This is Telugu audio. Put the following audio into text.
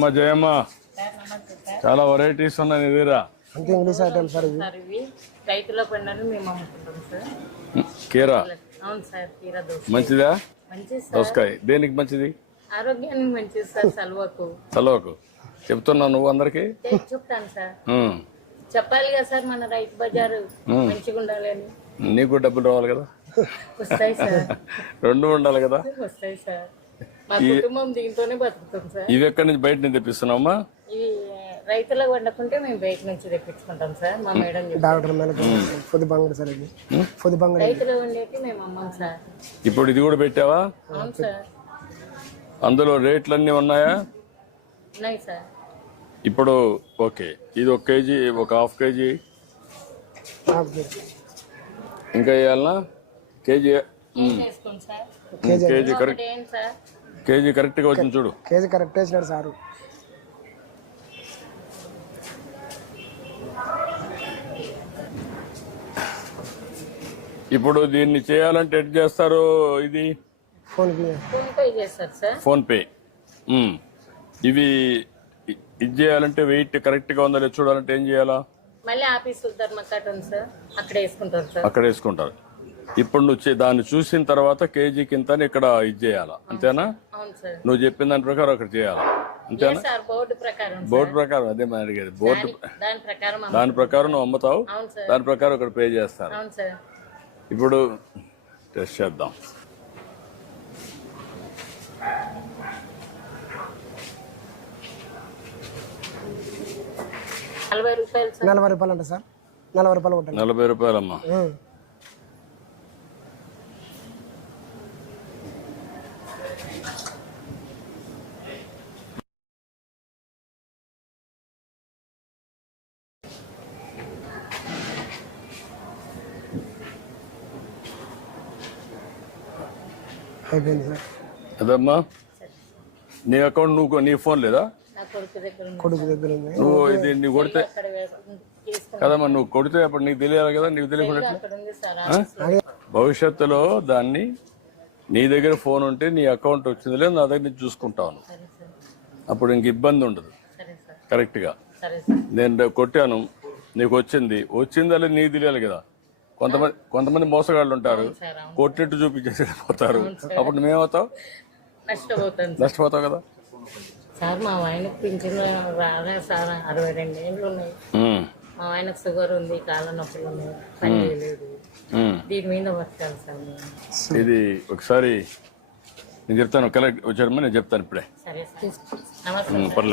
అమ్మ జయమ్మ. చాలా వెరైటీస్ ఉన్నాయి దగ్గర. అంతే ఇంగ్లీష్ ఐటమ్ సార్ ఇవి? రైతుల పండుగను మేము అమ్ముకుంటాం సార్. కీరా? అవును సార్ కీరా దోశ మంచిదా? మంచిది సార్. దోసకాయ. దేనికి మంచిది? ఆరోగ్యానికి మంచిది సార్ సల్వకు. చలవకు చెప్తున్నావు నువ్వు అందరికి? చెప్తాను సార్. చెప్పాలి కదా సార్ మన రైతు బజారు మంచిగా ఉండాలి అని. నీకు డబ్బులు రావాలి కదా? వస్తాయి సార్. రెండు ఉండాలి కదా? వస్తాయి సార్. ఇవి ఎక్కడి నుంచి బయట నుంచి తెప్పిస్తున్నావమ్మా? ఇవి రైతులకు వండుకుంటే మేము బయట నుంచి తెప్పించుకుంటాం సార్ మా మేడం. డాక్టర్ పొద్దు సార్ ఇది. పొద్దు రైతులు వండేటి మేము అమ్మాం సార్. ఇప్పుడు ఇది కూడా పెట్టావా? అవును సార్. అందులో రేట్లు అన్నీ ఉన్నాయా? ఉన్నాయి సార్. ఇప్పుడు ఓకే ఇది ఒక కేజీ ఒక హాఫ్ కేజీ. ఇంకా వేయాలనా? Kg kg kg correct. Kg కరెక్ట్గా వచ్చింది చూడు. కేజీ కరెక్ట్ వేసినాడు సారు. ఇప్పుడు దీన్ని చేయాలంటే ఎట్ చేస్తారు ఇది? ఫోన్ పే. ఫోన్ పే చేస్తారు సార్. ఫోన్ పే. ఉమ్. ఇవి ఇ- ఇది చేయాలంటే వెయిట్ కరెక్ట్గా ఉందా లేదో చూడాలంటే ఏం చేయాలా? మళ్ళీ ఆఫీసు ధర్మకట్ ఉంది సార్. అక్కడ వేసుకుంటారు సార్. అక్కడ వేసుకుంటారు. ఇప్పుడు నువ్వు చే- దాన్ని చూసిన తర్వాత కేజీ కింద ఇక్కడ ఇది చేయాలా? అంతేనా? అవును సార్. నువ్వు చెప్పిన దాని ప్రకారం అక్కడ చేయాలా? అంతేనా? బోర్డు ప్రకారం సార్. బోర్డు ప్రకారం అదే మనం అడిగేది. బోర్డు దాని- ప్రకారం అమ్మ- దాని ప్రకారం నువ్వు అమ్ముతావు? అవును సార్. దాని ప్రకారం ఇక్కడ పే చేస్తారు. అవును సార్. ఇప్పుడు టెస్ట్ చేద్దాం. నలభై రూపాయలు సార్. నలభై రూపాయలు అంట సార్. నలభై రూపాయలు నలభై రూపాయలమ్మా. అదమ్మా నీ అకౌంట్ నువ్వు నీ ఫోన్ లేదా? నా కొడుకు దగ్గర నువ్వు ఇది నీ కొడితే కదమ్మా నువ్వు కొడితే అప్పుడు నీకు తెలియాలి కదా నీకు తెలియకుండా. భవిష్యత్తులో దాన్ని నీ దగ్గర ఫోన్ ఉంటే నీ అకౌంట్ వచ్చింది లేదు నా దగ్గర చూసుకుంటాను. అప్పుడు ఇంక ఇబ్బంది ఉండదు. కరెక్ట్గా నేను కొట్టాను నీకు వచ్చింది. వచ్చిందా లేదు నీకు తెలియాలి కదా. కొంతమంది కొంతమంది మోసగాళ్ళు ఉంటారు. కొట్టినట్టు చూపించేసి పోతారు. అప్పుడు మేమవుతావు. నష్టపోతావు కదా? సార్ మా ఆయనకు పింఛన్ రాలే సార్. అరవై రెండు ఏళ్ళు ఉన్నాయి. మా ఆయనకు షుగర్ ఉంది కాళ్ళ నొప్పులు ఉన్నాయి. పని చేయలేదు. దీని మీద సార్ మేము ఇది ఒకసారి నేను చెప్తాను కలెక్ట్ వచ్చాడమ్మా నేను చెప్తాను ఇప్పుడే. సరే సార్. నమస్తే ఉమ్, సార్ పర్లేదు